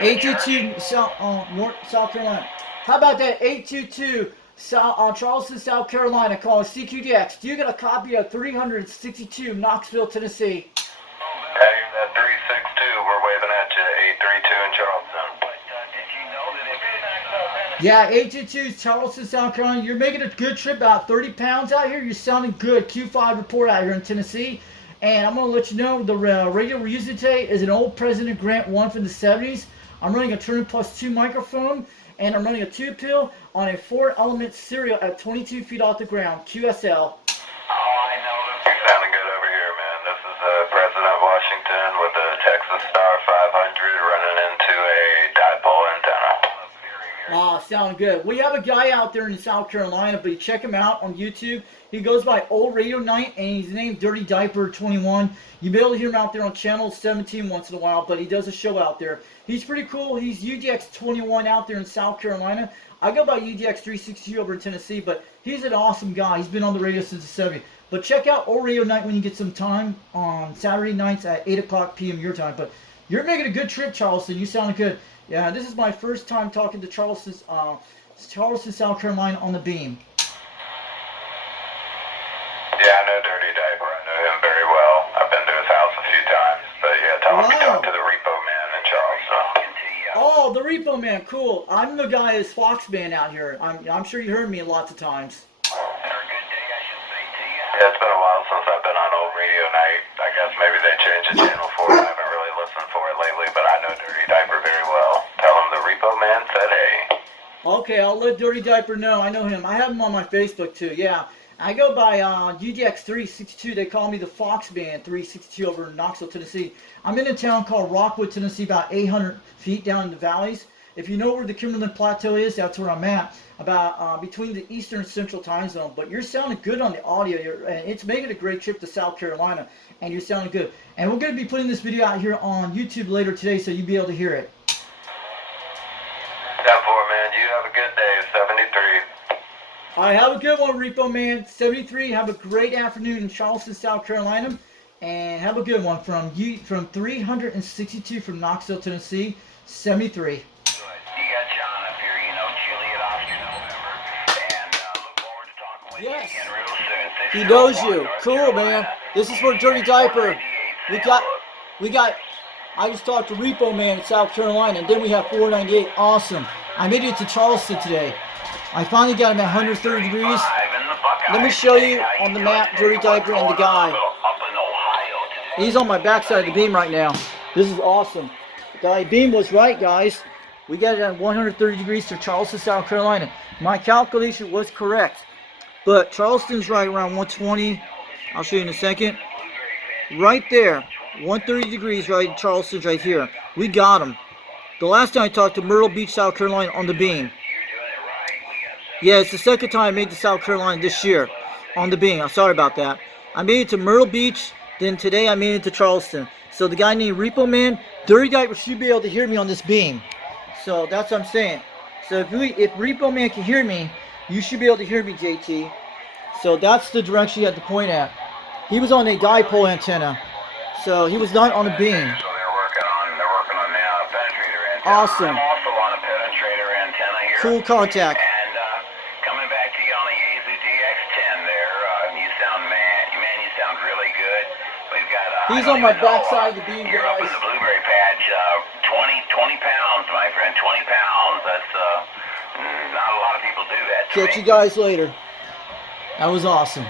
822 South Carolina. How about that? 822 Charleston, South Carolina. Calling CQDX. Do you get a copy of 362 Knoxville, Tennessee? Hey, that 362, we're waving at you. 832 in Charleston. Did you know that if it's Yeah, 822 Charleston, South Carolina. You're making a good trip, about 30 pounds out here. You're sounding good. Q5 report out here in Tennessee. And I'm going to let you know the radio we're using today is an old President Grant 1 from the 70s. I'm running a Turner Plus 2 microphone, and I'm running a 2-pill on a 4-element serial at 22 feet off the ground, QSL. Oh, I know. You're sounding good over here, man. This is President Washington with a Texas Star 500 running into a dipole antenna. Ah, sounding good. We have a guy out there in South Carolina, but you check him out on YouTube. He goes by Old Radio Night, and he's named Dirty Diaper 21. You'll be able to hear him out there on Channel 17 once in a while, but he does a show out there. He's pretty cool. He's UDX21 out there in South Carolina. I go by UDX362 over in Tennessee, but he's an awesome guy. He's been on the radio since the 70s. But check out Old Radio Night when you get some time on Saturday nights at 8 o'clock p.m. your time. But you're making a good trip, Charleston. You sound good. Yeah, this is my first time talking to Charleston, South Carolina on the beam. Yeah, I know Dirty Diaper. I know him very well. I've been to his house a few times. But yeah, tell him to talk to the Repoman in Charleston. Oh, the Repoman, cool. I'm the guy that's Fox Band out here. I'm sure you heard me lots of times. Yeah, it's been a while since I've been on Old Radio Night. I guess maybe they changed the channel for it. I haven't really listened for it lately, but I know Dirty Diaper very well. Tell him the Repoman said hey. Okay, I'll let Dirty Diaper know. I know him. I have him on my Facebook too, yeah. I go by UDX362. They call me the Fox Band 362 over in Knoxville, Tennessee. I'm in a town called Rockwood, Tennessee, about 800 feet down in the valleys. If you know where the Kimberlin Plateau is, that's where I'm at, about between the Eastern and Central time zone. But you're sounding good on the audio. And it's making a great trip to South Carolina, and you're sounding good. And we're going to be putting this video out here on YouTube later today, so you'll be able to hear it. 10-4, man. You have a good day. 73. All right, have a good one, Repoman. 73. Have a great afternoon in Charleston, South Carolina, and have a good one from 362 from Knoxville, Tennessee. 73. You got John up here, you know, Juliet, Oscar, November, and look forward to talking with you again real soon. He knows you. Cool, man. This is for Dirty Diaper. We got. I just talked to Repoman in South Carolina, and then we have 498. Awesome. I made it to Charleston today. I finally got him at 130 degrees. Let me show you on the map, Dirty Diaper and the guy. He's on my backside of the beam right now. This is awesome. The beam was right, guys. We got it at 130 degrees to Charleston, South Carolina. My calculation was correct. But Charleston's right around 120. I'll show you in a second. Right there. 130 degrees right in Charleston's right here. We got him. The last time I talked to Myrtle Beach, South Carolina on the beam. Yeah, it's the second time I made it to South Carolina this year on the beam. I'm sorry about that. I made it to Myrtle Beach, then today I made it to Charleston. So the guy named Repoman, Dirty Diaper should be able to hear me on this beam. So that's what I'm saying. So if Repoman can hear me, you should be able to hear me, JT. So that's the direction you have to point at. He was on a dipole antenna, so he was not on a beam. So they're working on the penetrator antenna. Awesome. I'm also on a penetrator antenna here. Cool contact. Coming back to you on the UDX10 there. You sound really good. We've got he's on my backside of the beam, you're up in guys. the blueberry patch. 20 pounds, my friend. 20 pounds. That's not a lot of people do that. Catch you guys later. That was awesome.